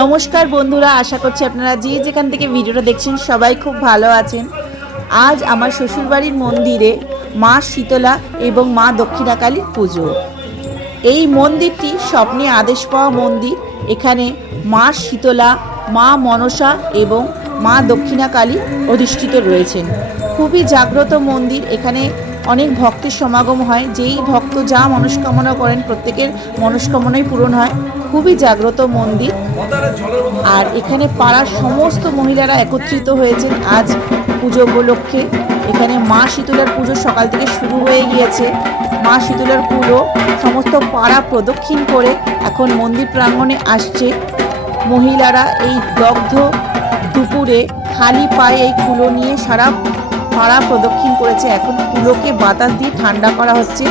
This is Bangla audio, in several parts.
নমস্কার বন্ধুরা, আশা করছি আপনারা যে যেখান থেকে ভিডিওটা দেখছেন সবাই খুব ভালো আছেন। আজ আমার শ্বশুরবাড়ির মন্দিরে মা শীতলা এবং মা দক্ষিণাকালীর পুজো। এই মন্দিরটি স্বপ্নে আদেশ পাওয়া মন্দির। এখানে মা শীতলা, মা মনসা এবং মা দক্ষিণাকালী অধিষ্ঠিত রয়েছেন। খুবই জাগ্রত মন্দির। এখানে অনেক ভক্তের সমাগম হয়। যেই ভক্ত যা মনস্কামনা করেন, প্রত্যেকের মনস্কামনাই পূরণ হয়। খুবই জাগ্রত মন্দির। আর এখানে পাড়ার সমস্ত মহিলারা একত্রিত হয়েছেন আজ পুজো উপলক্ষে। এখানে মা শীতলার পুজো সকাল থেকে শুরু হয়ে গিয়েছে। মা শীতলার পুজো সমস্ত পাড়া প্রদক্ষিণ করে এখন মন্দির প্রাঙ্গণে আসছে। মহিলারা এই দগ্ধ দুপুরে খালি পায়ে এই কুলো নিয়ে সারা পাড়া প্রদক্ষিণ করেছে। এখন কুলোকে বাতাস দিয়ে ঠান্ডা করা হচ্ছে।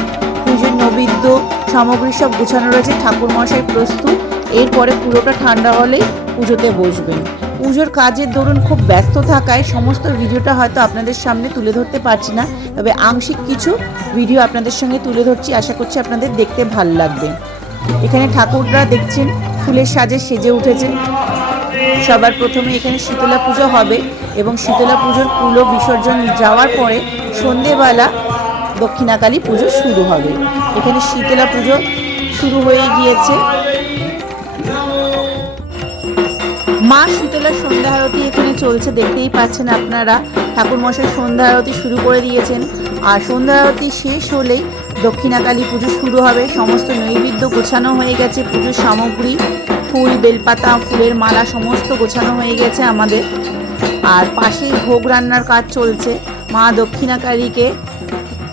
পুজোর নৈবেদ্য সামগ্রী সব গুছানো রয়েছে। ঠাকুর মশাই প্রস্তুত। এরপরে পুরোটা ঠান্ডা হলেই পুজোতে বসবেন। পুজোর কাজের দরুন খুব ব্যস্ত থাকায় সমস্ত ভিডিওটা হয়তো আপনাদের সামনে তুলে ধরতে পারছি না। তবে আংশিক কিছু ভিডিও আপনাদের সঙ্গে তুলে ধরছি। আশা করছি আপনাদের দেখতে ভালো লাগবে। এখানে ঠাকুররা দেখছেন, ফুলের সাজে সেজে উঠেছে সবার প্রথমে এখানে শীতলা পুজো হবে এবং শীতলা পুজোর কুলো বিসর্জন যাওয়ার পরে সন্ধেবেলা দক্ষিণাকালী পুজো শুরু হবে। এখানে শীতলা পুজো শুরু হয়ে গিয়েছে। মা শীতলার সন্ধ্যা আরতি এখানে চলছে, দেখতেই পাচ্ছেন আপনারা। ঠাকুরমশাই সন্ধ্যা আরতি শুরু করে দিয়েছেন। আর সন্ধ্যা আরতি শেষ হলেই দক্ষিণাকালী পুজো শুরু হবে। সমস্ত নৈবেদ্য গোছানো হয়ে গেছে, পুজোর সামগ্রী। ফুল, বেলপাতা, ফুলের মালা সমস্ত গোছানো হয়ে গেছে আমাদের। আর পাশেই ভোগ রান্নার কাজ চলছে। মা দক্ষিণাকালীকে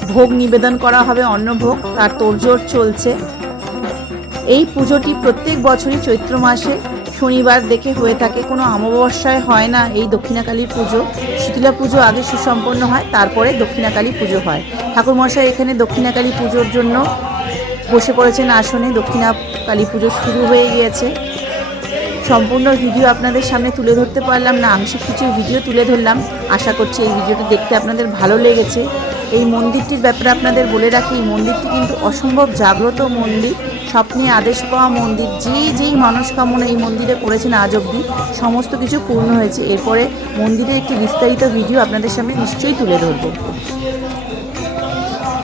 ভোগ নিবেদন করা হবে, অন্নভোগ। তার তোড়জোড় চলছে। এই পুজোটি প্রত্যেক বছরই চৈত্র মাসে শনিবার দেখে হয়ে থাকে। কোনো অমাবস্যায় হয় না এই দক্ষিণাকালী পুজো। শীতলা পুজো আগে সুসম্পন্ন হয়, তারপরে দক্ষিণাকালী পুজো হয়। ঠাকুরমশাই এখানে দক্ষিণাকালী পুজোর জন্য বসে পড়েছেন আসনে, দক্ষিণা কালী পুজো শুরু হয়ে গিয়েছে। সম্পূর্ণ ভিডিও আপনাদের সামনে তুলে ধরতে পারলাম না আংশিক কিছু ভিডিও তুলে ধরলাম। আশা করছি এই ভিডিওটি দেখতে আপনাদের ভালো লেগেছে। এই মন্দিরটির ব্যাপারে আপনাদের বলে রাখি, এই মন্দিরটি কিন্তু অসম্ভব জাগ্রত মন্দির। স্বপ্নে আদেশ পাওয়া মন্দির, যে যেই মনস্কামনা এই মন্দিরে করেছেন আজ অবধি, সমস্ত কিছু পূর্ণ হয়েছে। এরপরে মন্দিরের একটি বিস্তারিত ভিডিও আপনাদের সামনে নিশ্চয়ই তুলে ধরবো।